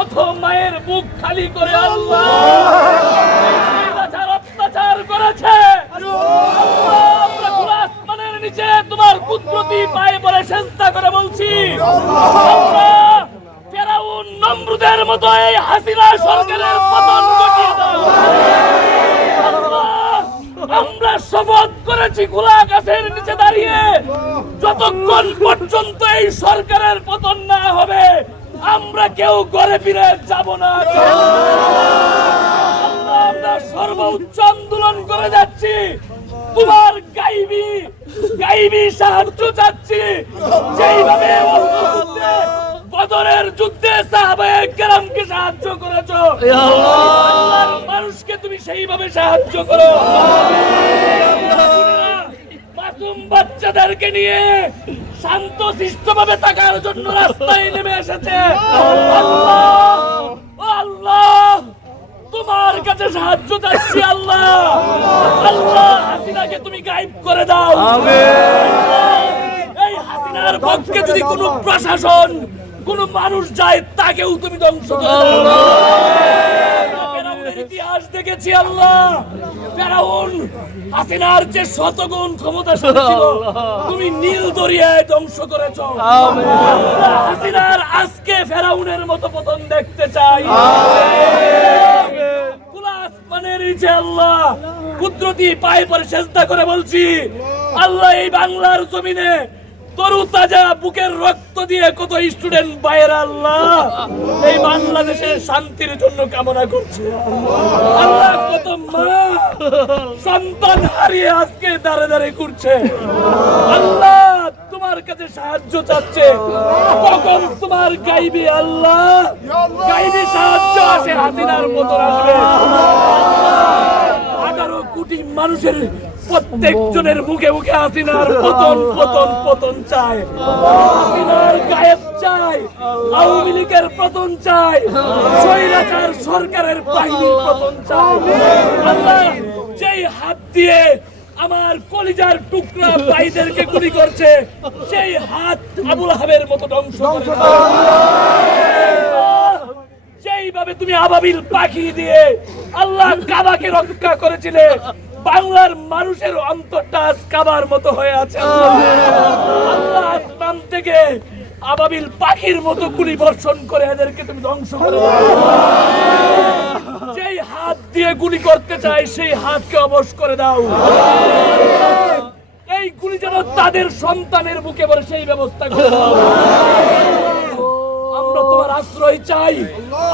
প্রথম মায়ের বুক খালি করে আল্লাহ! অত্যাচার করেছে! আমরা আসমানের নিচে তোমার কুদরতি পায়ে পড়ে চেষ্টা করে বলছি। ফেরাউন নমরুদের মতো এই হাসিনা সরকারের পতন ঘটিয়ে দাও। আমরা শপথ করেছি খোলা আকাশের নিচে দাঁড়িয়ে। যতক্ষণ পর্যন্ত এই সরকারের পতন না হবে আমরা কেউ ঘরে ফিরে যাব না। আমরা সর্বোচ্চ আন্দোলন করে যাচ্ছি। তোমার গাইবি গাইবি সাহায্য চাচ্ছি। যেইভাবে বদরের যুদ্ধে সাহাবায়ে কেরামকে সাহায্য করেছ মানুষকে তুমি সেইভাবে সাহায্য করো। মাসুম বাচ্চাদেরকে নিয়ে শান্ত শিষ্টভাবে থাকার জন্য রাস্তায় নেমে এসেছে। আল্লাহ! তোমার কাছে সাহায্য চাচ্ছি আল্লাহ! আল্লাহ! হাসিনাকে তুমি গাইব করে দাও। এই হাসিনার পক্ষে যদি কোনো প্রশাসন কোন মানুষ যায় তাকেও তুমি ধ্বংস করে দেখেছি আল্লাহ। ফেরাউন হাসিনার যে শতগুণ ক্ষমতা ছিল তুমি নীল দরিয়ায় ধ্বংস করেছ। হাসিনার আজকে ফেরাউনের মতো পতন দেখতে চাই। খোলা আসমানের নিচে আল্লাহ। কুদরতি পায়ে পরে চেষ্টা করে বলছি আল্লাহ এই বাংলার জমিনে তরু বুকের রক্ত দিয়ে কত স্টুডেন্ট বাইরে আল্লাহ, এই বাংলাদেশের শান্তির জন্য কামনা করছে। আল্লাহ কত মা সন্তান হারিয়ে আজকে দাঁড়ে দাঁড়িয়ে ঘুরছে। আল্লাহ তোমার কাছে সাহায্য চাচ্ছে। কখন তোমার গাইবি আল্লাহ? গাইবি সাহায্য আসে, হাসিনার মতো আসবে। আঠারো কোটি মানুষের প্রত্যেকজনের মুখে মুখে পতন পতন পতন চায় আমার কলিজার টুকরা ভাইদেরকে গুলি করছে, সেই হাত আবুল আহাবের মতো ধ্বংস। যেইভাবে তুমি আবাবিল পাখি দিয়ে আল্লাহ কাবাকে রক্ষা করেছিলে বাংলার মানুষের অন্তরটা আজ কাবার মতো হয়ে আছে। আল্লাহ আসমান থেকে আবাবিল পাখির মতো গুলি বর্ষণ করে এদেরকে তুমি ধ্বংস করে। যেই হাত দিয়ে গুলি করতে চাই সেই হাতকে অবশ করে দাও। এই গুলি যেন তাদের সন্তানের বুকে পড়ে, সেই ব্যবস্থা করে। দাও আমরা তোমার আশ্রয় চাই,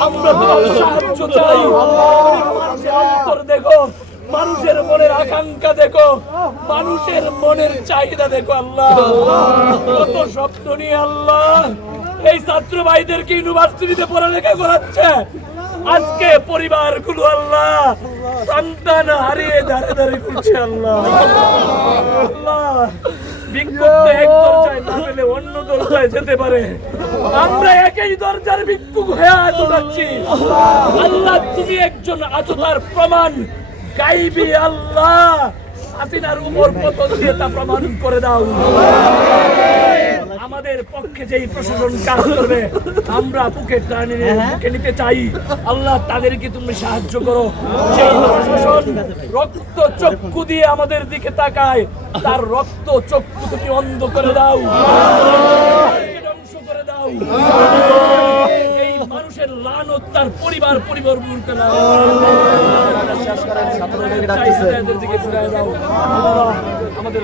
আমরা তোমার সাহায্য চাই। দেখো মানুষের মনের আকাঙ্ক্ষা দেখো, মানুষের মনের চাহিদা দেখো আল্লাহ। কত স্বপ্ন নিয়ে আল্লাহ। এই ছাত্র ভাইদেরকে ইউনিভার্সিটিতে পড়ালেখা করাচ্ছে? আজকে পরিবারগুলো আল্লাহ সন্তান হারিয়ে দাঁড়ে দাঁড়িয়ে করছে আল্লাহ। আল্লাহ ভিক্ষুক আমরা একই দরজার আল্লাহ, তুমি একজন আছো প্রমাণ গাইবি আল্লাহ। হাসিনার উপর পতন দিয়ে তা প্রমাণ করে দাও। আমাদের পক্ষে যেই প্রশাসন কাজ করবে আমরা বুকে টানে বুকে নিতে চাই। আল্লাহ তাদেরকে তুমি সাহায্য করো। সেই প্রশাসন রক্ত চক্ষু দিয়ে আমাদের দিকে তাকায় তার রক্ত চক্ষু তুমি অন্ধ করে দাও। ধ্বংস করে দাও। মানুষের লানত তার পরিবার পরিবার বলতে না শেষ দিকে আমাদের